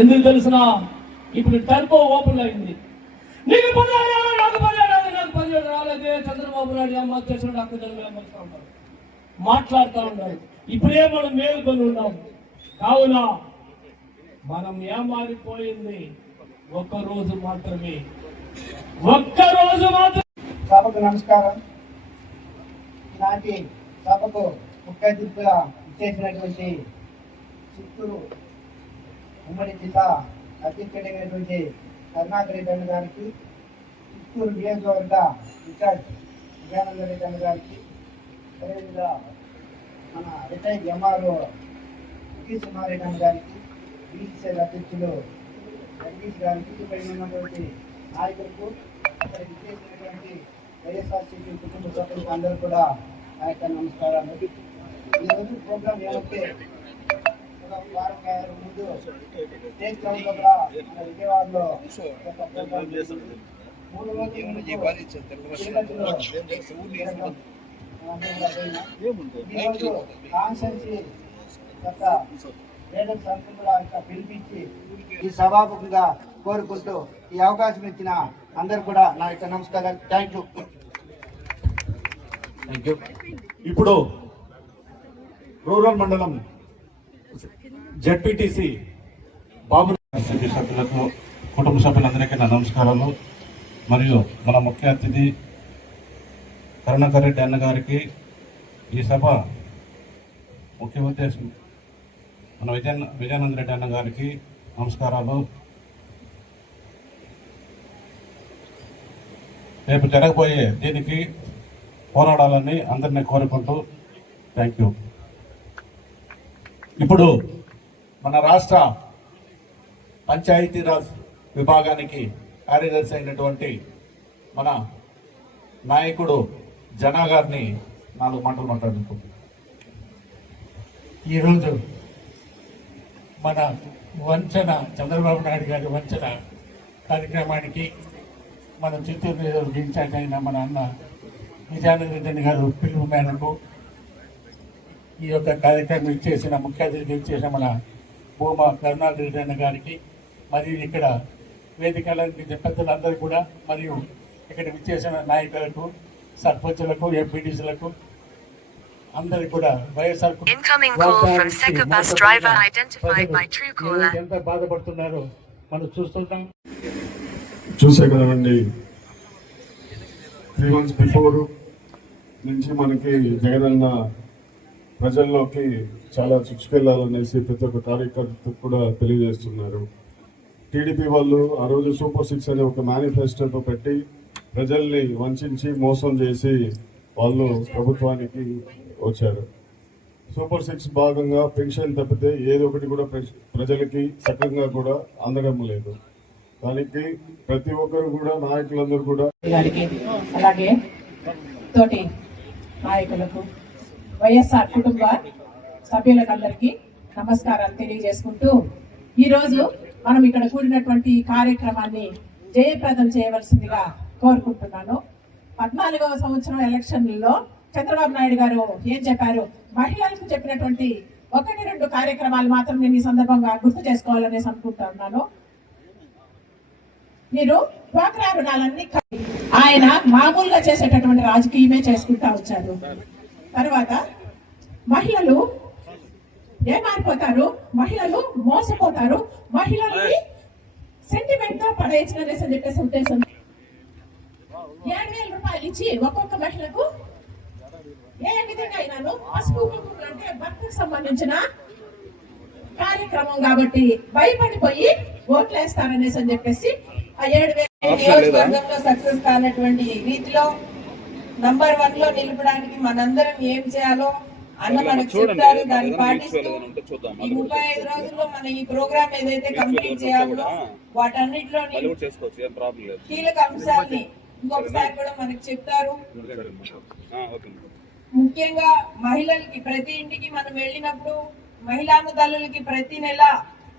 ఎందుకు తెలిసిన? ఇప్పుడు టర్బో ఓపెన్ అయింది. నీకు పదిహేడు నాకు పదిహేడు నాకు పదిహేడు రాలేదే. చంద్రబాబు నాయుడు అమ్మ చేసిన నాకు తెలియదు. ఉంటారు మాట్లాడుతూ ఉన్నారు ఇప్పుడే మనం మేలుకొని ఉన్నాం. కావున మనం ఏమారిపోయింది? ఒక్క రోజు మాత్రమే. ఒక్క రోజు మాత్రమే. సభకు నమస్కారం. నాటి సభకు ముఖ్య అతిథిగా ఇచ్చేసినటువంటి చిత్తూరు ఉమ్మడి జిల్లా అధ్యక్షుడైనటువంటి కరుణాకర్ రెడ్డి అన్న గారికి చిత్తూరు నియోజకవర్గ ఇన్ఛార్జ్ విజయానంద రెడ్డి అన్న గారికి అదేవిధంగా మన రిటైర్డ్ ఎంఆర్ఓ ముఖేష్ కుమార్ రెడ్డి అన్న గారికి బీసీసీఎల్ అధ్యక్షులు జగదీష్ గారికి ఇక్కడ ఉన్నటువంటి నాయకులకు ఇక్కడ విచ్చేసినటువంటి వైఎస్ఆర్సీపీ కుటుంబ సభ్యులకు అందరూ కూడా నా యొక్క నమస్కారాలు. ఈరోజు ప్రోగ్రామ్ ఏమంటే ఒక వారం ముందు స్టేట్ గ్రౌండ్ లోపల విజయవాడలో మూడు కాన్సెన్సీ పిలిపించి ఈ సభాముఖంగా కోరుకుంటూ ఈ అవకాశం ఇచ్చిన అందరు కూడా నా యొక్క నమస్కారాలు థ్యాంక్ యూ థ్యాంక్ యూ ఇప్పుడు రూరల్ మండలం జడ్పీటీసీ బాబు సభ్య సభ్యులకు కుటుంబ సభ్యులందరికీ నా నమస్కారాలు. మరియు మన ముఖ్య అతిథి కరుణాకర్ రెడ్డి అన్న గారికి ఈ సభ ముఖ్య ఉద్దేశం మన విజయ విజయానంద రెడ్డి అన్న గారికి నమస్కారాలు. రేపు జరగబోయే దీనికి పోరాడాలని అందరినీ కోరుకుంటూ థ్యాంక్ యూ. ఇప్పుడు మన రాష్ట్ర పంచాయతీరాజ్ విభాగానికి కార్యదర్శి అయినటువంటి మన నాయకుడు జనా గారిని నాలుగు మాటలు మాట్లాడుకుంటున్నాను ఈరోజు మన వంచన చంద్రబాబు నాయుడు గారి వంచన కార్యక్రమానికి మన చిత్తూరు నియోజకవర్గ ఇన్ఛార్జ్ అయిన మన అన్న నిజానంద రెడ్డి గారు పిలుపు మేరకు ఈ యొక్క కార్యక్రమం ఇచ్చేసిన ముఖ్య అతిథిగా ఇచ్చేసిన మన భూమా అన్న గారికి మరియు ఇక్కడ వేదికలంటి పెద్దలందరూ కూడా మరియు ఇక్కడ విచ్చేసిన నాయకులకు సర్పంచులకు ఎంపీటీసీలకు అందరికి కూడా వైఎస్ఆర్. ఎంత బాధపడుతున్నారో మనం చూస్తుంటాం చూసే కదండి త్రీ మంత్స్ బిఫోర్ నుంచి మనకి జగనన్న ప్రజల్లోకి చాలా చుచ్చుకెళ్ళాలనేసి ప్రతి ఒక్క కార్యకర్తకు కూడా తెలియజేస్తున్నారు. టీడీపీ వాళ్ళు ఆ రోజు సూపర్ సిక్స్ అనే ఒక మేనిఫెస్టోతో పెట్టి ప్రజల్ని వంచి మోసం చేసి వాళ్ళు ప్రభుత్వానికి వచ్చారు. సూపర్ సిక్స్ భాగంగా పెన్షన్ తప్పితే ఏదో ఒకటి కూడా ప్రజ- ప్రజలకి సక్రంగా కూడా అందడం లేదు. దానికి ప్రతి ఒక్కరు కూడా నాయకులందరూ కూడా అలాగే తోటి నాయకులకు వైఎస్ఆర్ కుటుంబ సభ్యులకందరికీ నమస్కారాలు తెలియజేసుకుంటూ ఈరోజు మనం ఇక్కడ కూడినటువంటి ఈ కార్యక్రమాన్ని జయప్రదం చేయవలసిందిగా కోరుకుంటున్నాను. పద్నాలుగవ సంవత్సరం ఎలక్షన్లలో చంద్రబాబు నాయుడు గారు ఏం చెప్పారు? మహిళలకు చెప్పినటువంటి ఒకటి రెండు కార్యక్రమాలు మాత్రం నేను ఈ సందర్భంగా గుర్తు చేసుకోవాలనేసి అనుకుంటా ఉన్నాను. మీరు డ్వాక్రా రుణాలన్నీ ఆయన మామూలుగా చేసేటటువంటి రాజకీయమే చేసుకుంటా వచ్చారు. తర్వాత మహిళలు ఏమారిపోతారు? మహిళలు మోసపోతారు. మహిళల్ని సెంటిమెంట్తో పడేయచ్చు అని చెప్పేసి ఉద్దేశం. ఏడు వేల రూపాయలు ఇచ్చి ఒక్కొక్క మహిళకు ఏ విధంగా అయినాను? పసుపు అంటే భర్తకు సంబంధించిన కార్యక్రమం కాబట్టి భయపడిపోయి ఓట్లేస్తారనేసి అని చెప్పేసి ఆ ఏడు వేల సక్సెస్ కానటువంటి రీతిలో నంబర్ వన్లో నిలపడానికి మనందరం ఏం చేయాలో అన్న మనకు చెప్తారు దాన్ని పాటిస్తూ ఈ ముప్పై ఐదు రోజుల్లో మన ఈ ప్రోగ్రామ్ ఏదైతే కంప్లీట్ చేయాలో లేదు. కీలక అంశాల్ని ఇంకొకసారి కూడా మనకు చెప్తారు. ముఖ్యంగా మహిళలకి ప్రతి ఇంటికి మనం వెళ్ళినప్పుడు మహిళాను తల్లులకి ప్రతి నెల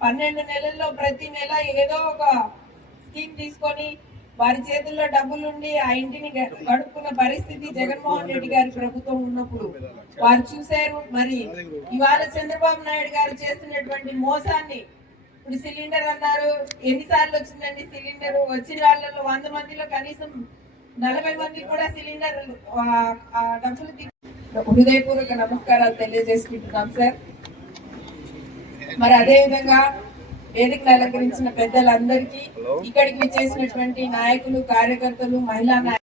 పన్నెండు నెలల్లో ప్రతి నెల ఏదో ఒక స్కీమ్ తీసుకొని వారి చేతుల్లో డబ్బులుండి ఆ ఇంటిని గడుపుకున్న పరిస్థితి జగన్మోహన్ రెడ్డి గారి ప్రభుత్వం ఉన్నప్పుడు వారు చూశారు. మరి ఇవాళ చంద్రబాబు నాయుడు గారు చేస్తున్నటువంటి మోసాన్ని ఇప్పుడు సిలిండర్ అన్నారు. ఎన్నిసార్లు వచ్చిందండి సిలిండర్? వచ్చిన వాళ్ళలో వంద మందిలో కనీసం నలభై మందికి కూడా సిలిండర్ ఆ, డబ్బులు హృదయపూర్వక నమస్కారాలు తెలియజేసుకుంటున్నాం సార్. మరి అదే వేదికను అలంకరించిన పెద్దలందరికీ ఇక్కడికి చేసినటువంటి నాయకులు కార్యకర్తలు మహిళా